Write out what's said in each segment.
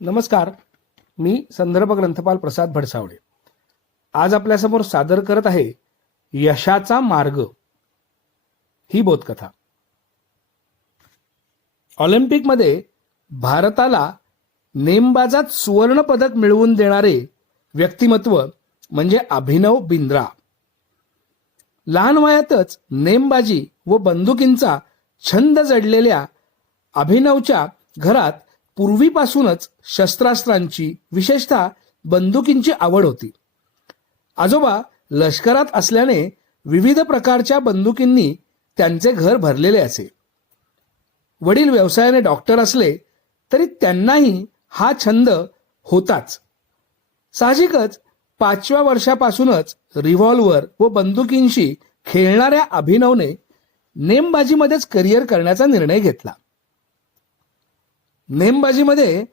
नमस्कार. मी संदर्भ ग्रंथपाल प्रसाद भडसावळे आज आपल्यासमोर सादर करत आहे यशाचा मार्ग ही बोधकथा. ऑलिम्पिकमध्ये भारताला नेमबाजात सुवर्ण पदक मिळवून देणारे व्यक्तिमत्व म्हणजे अभिनव बिंद्रा. लहान वयातच नेमबाजी व बंदुकींचा छंद जडलेल्या अभिनवच्या घरात पूर्वीपासूनच शस्त्रास्त्रांची विशेषतः बंदुकींची आवड होती. आजोबा लष्करात असल्याने विविध प्रकारच्या बंदुकींनी त्यांचे घर भरलेले असे. वडील व्यवसायाने डॉक्टर असले तरी त्यांनाही हा छंद होताच. साहजिकच 5व्या वर्षापासूनच रिव्हॉल्वर व बंदुकींशी खेळणाऱ्या अभिनवने नेमबाजीमध्येच करिअर करण्याचा निर्णय घेतला. नेमबाजीमध्ये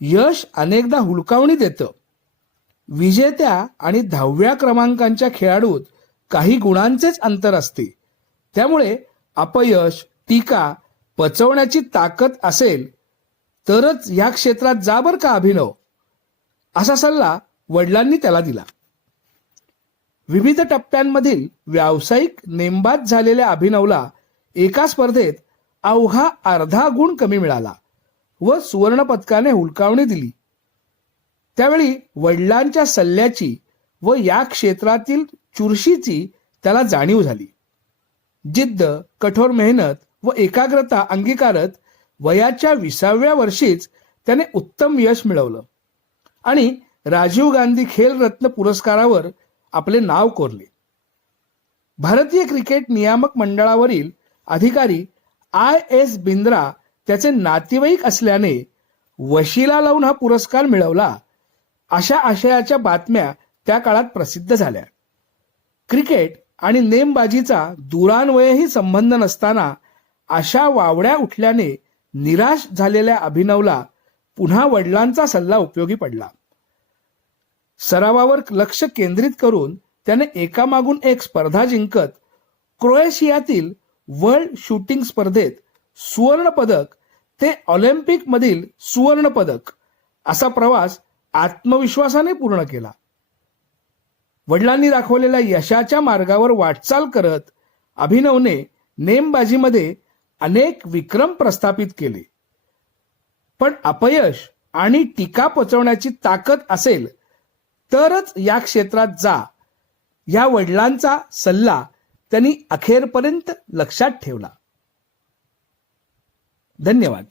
यश अनेकदा हुलकावणी देतं. विजेत्या आणि 10व्या क्रमांकांच्या खेळाडूत काही गुणांचेच अंतर असते. त्यामुळे अपयश, टीका पचवण्याची ताकद असेल तरच या क्षेत्रात जा बर का अभिनव, असा सल्ला वडिलांनी त्याला दिला. विविध टप्प्यांमधील व्यावसायिक नेमबाज झालेल्या अभिनवला एका स्पर्धेत अवघा अर्धा गुण कमी मिळाला व सुवर्ण पदकाने हुलकावणी दिली. त्यावेळी वडिलांच्या सल्ल्याची व या क्षेत्रातील चुरशीची त्याला जाणीव झाली. जिद्द, कठोर मेहनत व एकाग्रता अंगीकारत वयाच्या 20व्या वर्षीच त्याने उत्तम यश मिळवलं आणि राजीव गांधी खेलरत्न पुरस्कारावर आपले नाव कोरले. भारतीय क्रिकेट नियामक मंडळावरील अधिकारी IS बिंद्रा त्याचे नातेवाईक असल्याने वशिला लावून हा पुरस्कार मिळवला, अशा आशयाच्या बातम्या त्या काळात प्रसिद्ध झाल्या. क्रिकेट आणि नेमबाजीचा दूरान्वयही संबंध नसताना अशा वावड्या उठल्याने निराश झालेल्या अभिनवला पुन्हा वडिलांचा सल्ला उपयोगी पडला. सरावावर लक्ष केंद्रित करून त्याने एकामागून एक स्पर्धा जिंकत क्रोएशियातील वर्ल्ड शूटिंग स्पर्धेत सुवर्ण पदक ते ऑलिम्पिक मधील सुवर्ण पदक असा प्रवास आत्मविश्वासाने पूर्ण केला. वडिलांनी दाखवलेल्या यशाच्या मार्गावर वाटचाल करत अभिनवने नेमबाजीमध्ये अनेक विक्रम प्रस्थापित केले. पण अपयश आणि टीका पचवण्याची ताकद असेल तरच या क्षेत्रात जा, या वडिलांचा सल्ला त्यांनी अखेरपर्यंत लक्षात ठेवला. धन्यवाद.